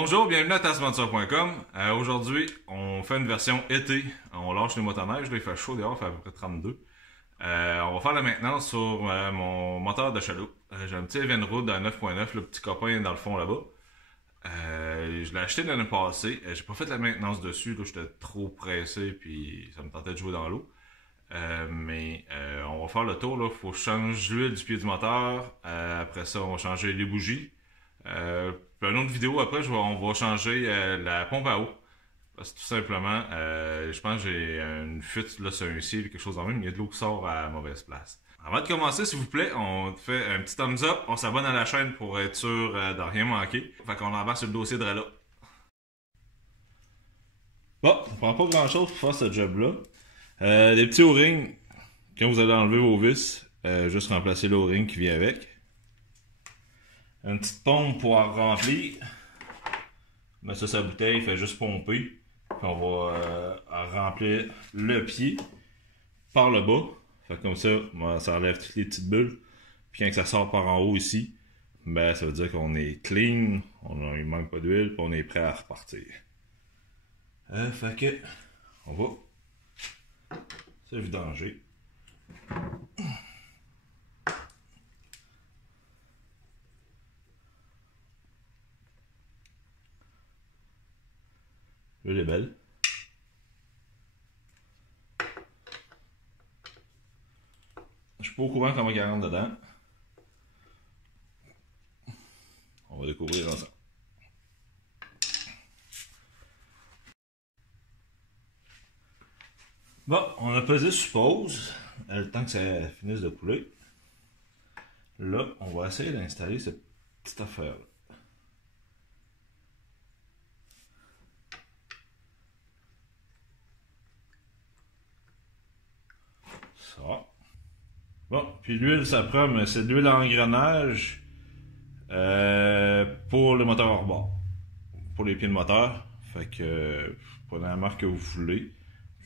Bonjour, bienvenue à tasmanisport.com. Aujourd'hui, on fait une version été. On lâche les motoneiges, là, il fait chaud dehors, il fait à peu près 32. On va faire la maintenance sur mon moteur de chaloupe. J'ai un petit Evinrude à 9.9, le petit copain dans le fond là-bas. Je l'ai acheté l'année passée. J'ai pas fait la maintenance dessus, là, j'étais trop pressé puis ça me tentait de jouer dans l'eau. Mais on va faire le tour, là. Faut changer l'huile du pied du moteur. Après ça, on va changer les bougies. Puis une autre vidéo après, on va changer la pompe à eau. Parce que tout simplement, je pense que j'ai une fuite là, sur un cil, quelque chose en même. Il y a de l'eau qui sort à la mauvaise place. Avant de commencer, s'il vous plaît, on fait un petit thumbs up. On s'abonne à la chaîne pour être sûr de rien manquer. Fait qu'on embarque sur le dossier de là. Bon, ça prend pas grand chose pour faire ce job-là. Des petits O-rings, quand vous allez enlever vos vis, juste remplacer l'O-ring qui vient avec. Une petite pompe pour en remplir. Mais ça, sa bouteille fait juste pomper. Puis on va remplir le pied par le bas. Fait que comme ça, ça enlève toutes les petites bulles. Puis quand ça sort par en haut ici, ben ça veut dire qu'on est clean, il manque pas d'huile, puis on est prêt à repartir. Fait que on va se vidanger. L'huile est belle. Je suis pas au courant comment il rentre dedans. On va découvrir ensemble. Bon, on a pesé sur pause, le temps que ça finisse de couler. Là, on va essayer d'installer cette petite affaire-là. Ça. Bon, puis l'huile, ça prend, mais c'est de l'huile à engrenage pour le moteur hors bord. Pour les pieds de moteur. Fait que prenez la marque que vous voulez.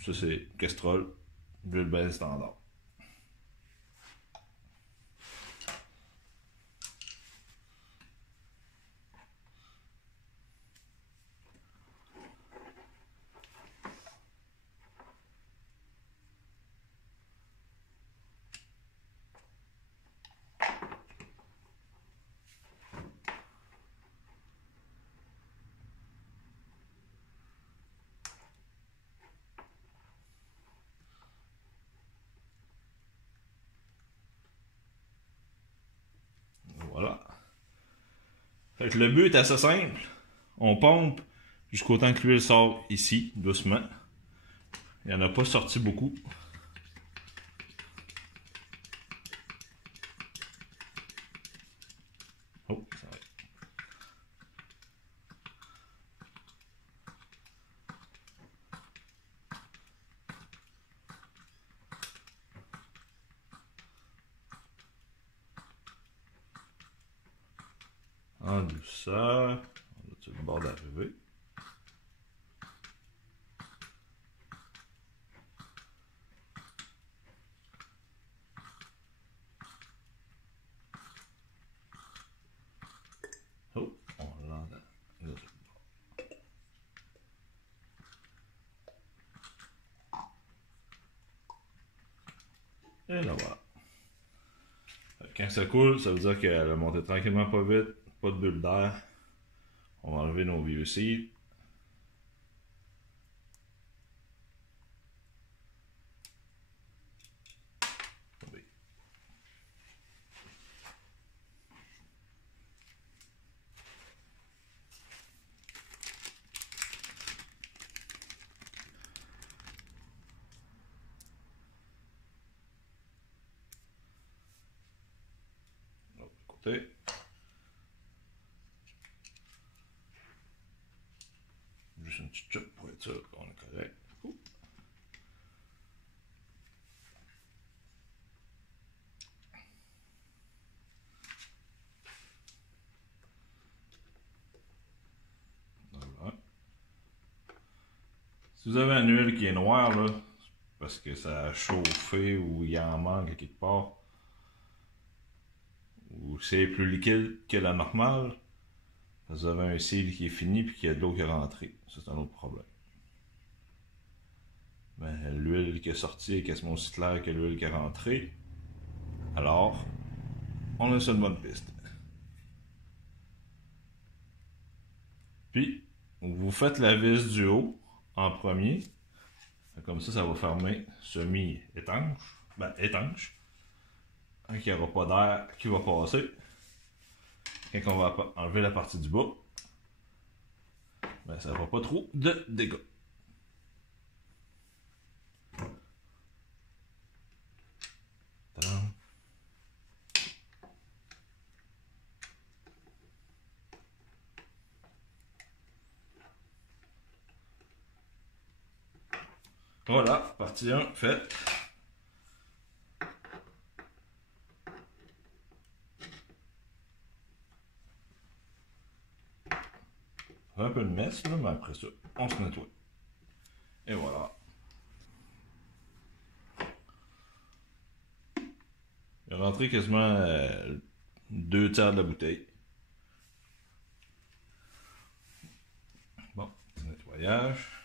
Ça, c'est Kestrel, l'huile belle standard. Voilà. Fait que le but est assez simple. On pompe jusqu'au temps que l'huile sort ici, doucement. Il n'y en a pas sorti beaucoup. Oh, ça va. En douceur. On a sur le bord d'arrivée. Oh, on l'entend. Et là voilà. Quand ça coule, ça veut dire qu'elle a monté tranquillement pas vite, pas de bulle d'air. On va enlever nos vieux cils. Côté. Juste une petite chop pour être sûr qu'on est correct. Voilà. Si vous avez un huile qui est noire, là, parce que ça a chauffé ou il en manque quelque part, ou c'est plus liquide que la normale, Vous avez un seal qui est fini puis qu'il y a de l'eau qui est rentrée. Ça, c'est un autre problème. Ben, l'huile qui est sortie est quasiment aussi claire que l'huile qui est rentrée. Alors, on est sur une bonne piste. Puis, vous faites la vis du haut en premier. Comme ça va fermer semi-étanche. Ben, étanche. Il n'y aura pas d'air qui va passer. Quand on va enlever la partie du bas, ben, ça ne fera pas trop de dégâts. Tadam. Voilà, partie 1 faite. Un peu de messe, là, mais après ça, on se nettoie. Et voilà. Il est rentré quasiment 2 tiers de la bouteille. Bon, petit nettoyage.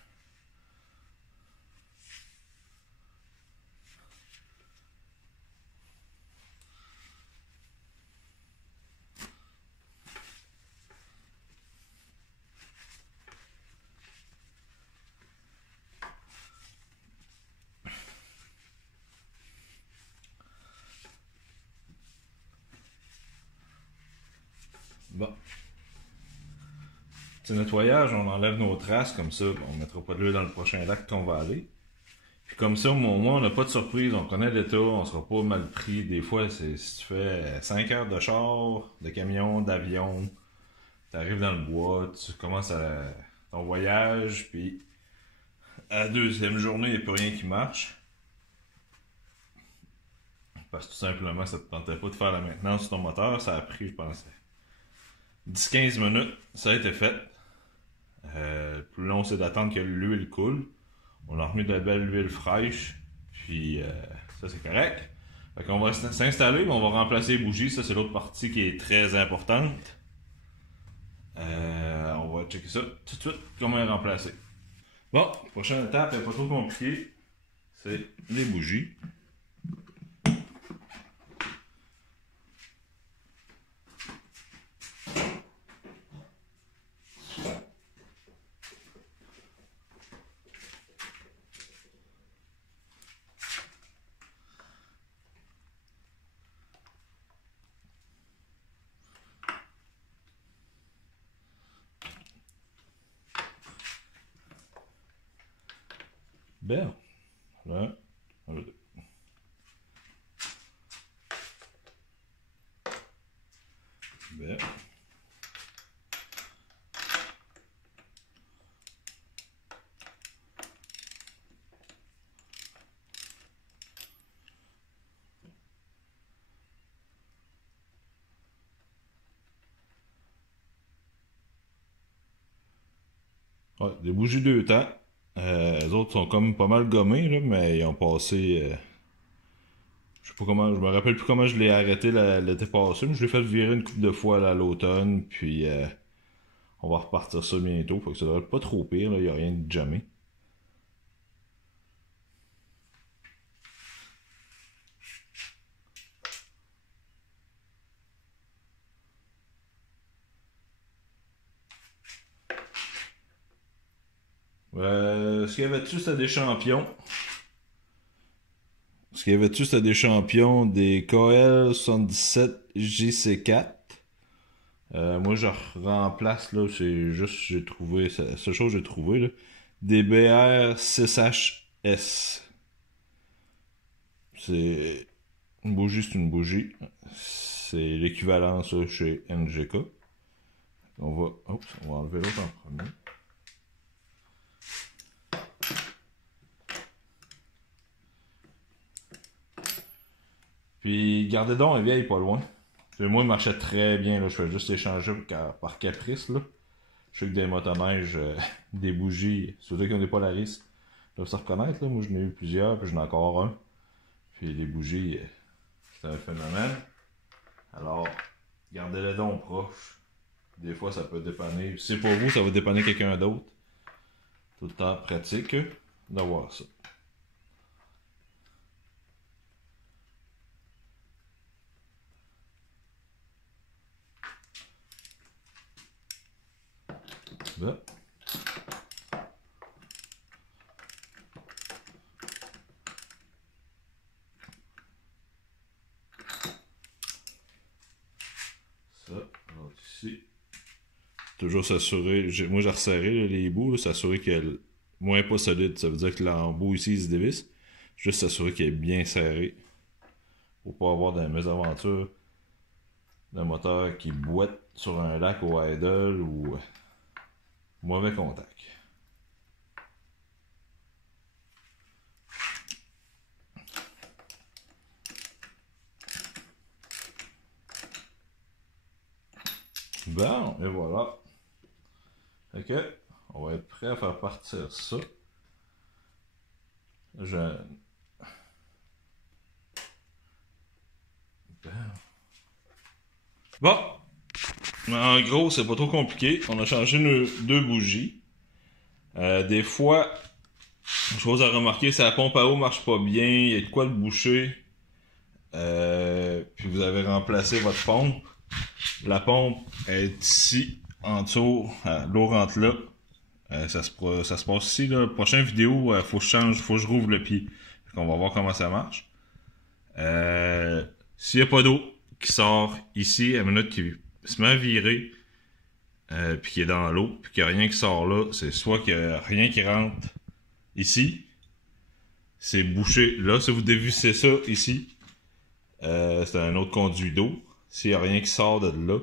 Bon. Petit nettoyage, on enlève nos traces comme ça. On ne mettra pas de l'huile dans le prochain lac qu'on va aller. Puis comme ça, au moins, on n'a pas de surprise. On connaît l'état, on sera pas mal pris. Des fois, si tu fais 5 heures de char, de camion, d'avion, tu arrives dans le bois, tu commences ton voyage, puis à la deuxième journée, il n'y a plus rien qui marche. Parce que tout simplement, ça ne te tentait pas de faire la maintenance sur ton moteur. Ça a pris, je pense, 10-15 minutes. Ça a été fait. Le plus long, c'est d'attendre que l'huile coule. On a remis de la belle huile fraîche. Puis, ça, c'est correct. Fait qu'on va s'installer, on va remplacer les bougies. Ça, c'est l'autre partie qui est très importante. On va checker ça tout de suite, comment les remplacer. Bon, prochaine étape, elle n'est pas trop compliquée. C'est les bougies. Bien. Là, on va bien. Ouais, des bougies 2 temps. Les autres sont comme pas mal gommés, là, mais ils ont passé. Je sais pas comment, je me rappelle plus comment je l'ai arrêté l'été passé, mais je l'ai fait virer une couple de fois là, à l'automne, puis on va repartir ça bientôt. Faut que ça devrait être pas trop pire, il n'y a rien de jamais. Ce qu'il y avait dessus, c'était des champions. Ce qu'il y avait dessus, c'était des champions des KL77 JC4. Moi, je remplace, là, c'est juste, j'ai trouvé, c'est la seule chose que j'ai trouvé, là, des BR6HS. C'est une bougie, c'est une bougie. C'est l'équivalent, ça, chez NGK. On va enlever l'autre en premier. Puis, Gardédon est vieille pas loin. Moi, il marchait très bien, là. Je fais juste échanger par caprice, là. Je sais que des motoneiges, des bougies, ceux qui n'ont pas la risque, doivent se reconnaître, là. Moi, j'en ai eu plusieurs, puis j'en ai encore un. Puis les bougies, c'est un phénomène. Alors, gardez-les donc proches. Des fois, ça peut dépanner. Si c'est pour vous, ça va dépanner quelqu'un d'autre. Tout le temps pratique d'avoir ça. Là. Ça, alors ici. Toujours s'assurer, moi j'ai resserré là, les bouts, s'assurer qu'elle est moins pas solide. Ça veut dire que l'embout ici il se dévisse. Juste s'assurer qu'il est bien serré. Pour pas avoir de mésaventure d'un moteur qui boite sur un lac au idle ou mauvais contact. Bon, et voilà. Ok, on va être prêt à faire partir ça. Bon, en gros, c'est pas trop compliqué. On a changé nos deux bougies. Des fois, chose à remarquer, si la pompe à eau marche pas bien, il y a de quoi le boucher. Puis vous avez remplacé votre pompe. La pompe est ici, en dessous, l'eau rentre là. Ça se passe ici, là. Prochaine vidéo, faut que je change, faut que je rouvre le pied. On va voir comment ça marche. S'il n'y a pas d'eau qui sort ici, à la minute qui se met à virer, puis qui est dans l'eau, puis qu'il n'y a rien qui sort là, c'est soit qu'il n'y a rien qui rentre ici, c'est bouché là. Si vous dévissez ça ici, c'est un autre conduit d'eau. S'il n'y a rien qui sort de là,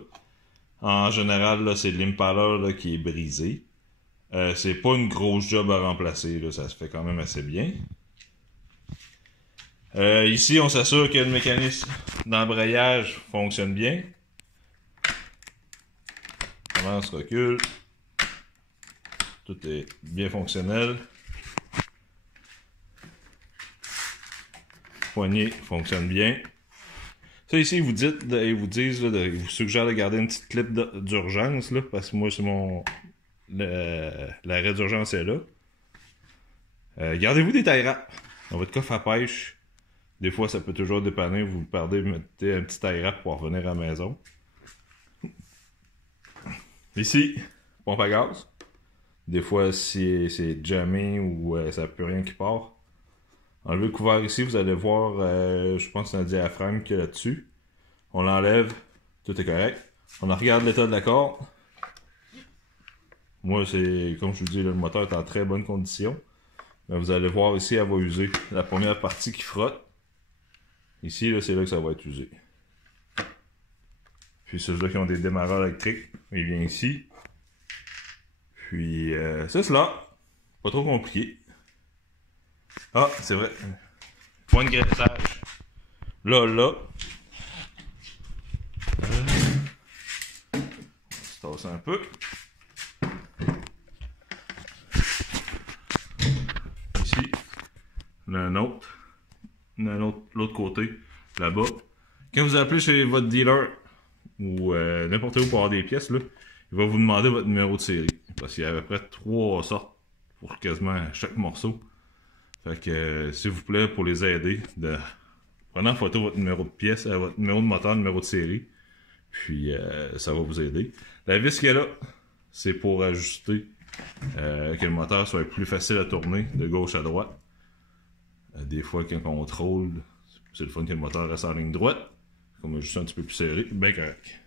en général, là, c'est l'impala là, qui est brisé. C'est pas une grosse job à remplacer, là, ça se fait quand même assez bien. Ici, on s'assure que le mécanisme d'embrayage fonctionne bien. Avance, recule. Tout est bien fonctionnel. Poignée fonctionne bien. Ça ici, ils vous disent, ils vous suggèrent de garder une petite clip d'urgence, là, parce que moi, c'est l'arrêt d'urgence est là. Gardez-vous des tie wraps dans votre coffre à pêche. Des fois, ça peut toujours dépanner. Vous le perdez, mettez un petit tie wrap pour revenir à la maison. Ici, pompe à gaz. Des fois, si c'est jammé ou ça n'a plus rien qui part. Enlevez le couvert ici, vous allez voir, je pense que c'est un diaphragme qu'il y a là-dessus. On l'enlève, tout est correct. On regarde l'état de la corde. Moi, c'est comme je vous dis, le moteur est en très bonne condition. Mais vous allez voir ici, elle va user la première partie qui frotte. Ici, là, c'est là que ça va être usé. Puis ceux-là qui ont des démarreurs électriques, il vient ici. Puis c'est cela. Pas trop compliqué. Ah, c'est vrai. Point de graissage. Là. On se tasse un peu. Ici. L'autre côté. Là-bas. Quand vous appelez chez votre dealer ou n'importe où pour avoir des pièces, là, il va vous demander votre numéro de série. Parce qu'il y a à peu près 3 sortes pour quasiment chaque morceau. Fait que, s'il vous plaît, pour les aider, prenez en photo votre numéro de pièce, votre numéro de moteur, numéro de série. Puis, ça va vous aider. La vis qui est là, c'est pour ajuster que le moteur soit plus facile à tourner de gauche à droite. Des fois, quand on contrôle, c'est le fun que le moteur reste en ligne droite. Comme juste un petit peu plus serré, bien correct.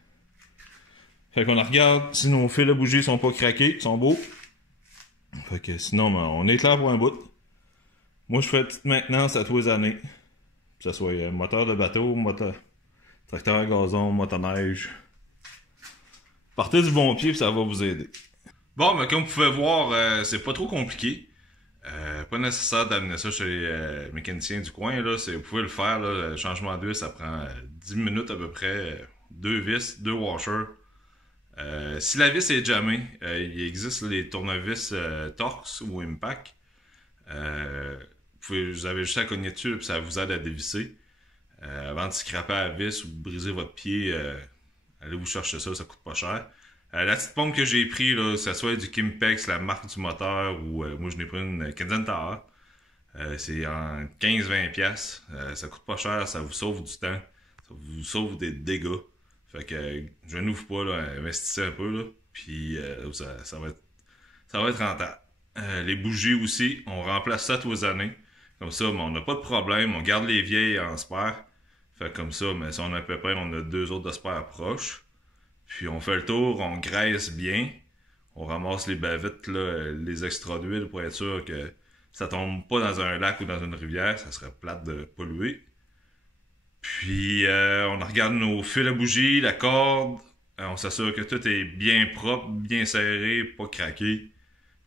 Fait qu'on la regarde, si nos fils de bougie sont pas craqués, ils sont beaux. Fait que sinon, ben, on est clair pour un bout. Moi, je fais petite maintenance à tous les années. Que ce soit moteur de bateau, tracteur à gazon, motoneige. Partez du bon pied, puis ça va vous aider. Bon, mais comme vous pouvez voir, c'est pas trop compliqué. Pas nécessaire d'amener ça chez les mécaniciens du coin. Là. Vous pouvez le faire. Là. Le changement d'huile, ça prend 10 minutes à peu près. 2 vis, 2 washers. Si la vis est jammée, il existe les tournevis Torx ou Impact. Vous avez juste à cogner dessus et ça vous aide à dévisser. Avant de scraper la vis ou de briser votre pied, allez vous chercher ça, ça coûte pas cher. La petite pompe que j'ai pris, là, que ce soit du Kimpex, la marque du moteur, ou moi je n'ai pris une Kanzen Taha. C'est en 15-20$. Ça coûte pas cher, ça vous sauve du temps, ça vous sauve des dégâts. Fait que je n'ouvre pas, là, investissez un peu, là, puis ça va être rentable. Les bougies aussi, on remplace ça tous les années. Comme ça, on n'a pas de problème, on garde les vieilles en spare. Fait comme ça, mais si on a à peu près, on a deux autres de spare proches. Puis on fait le tour, on graisse bien. On ramasse les bavettes, là, les extra d'huile pour être sûr que ça tombe pas dans un lac ou dans une rivière. Ça serait plate de polluer. Puis on regarde nos fils à bougie, la corde. On s'assure que tout est bien propre, bien serré, pas craqué.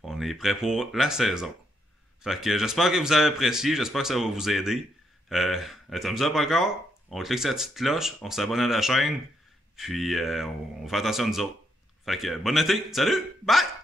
On est prêt pour la saison. Fait que j'espère que vous avez apprécié, j'espère que ça va vous aider. Un thumbs up encore. On clique sur la petite cloche, on s'abonne à la chaîne, puis on fait attention à nous autres. Fait que bon été, salut, bye!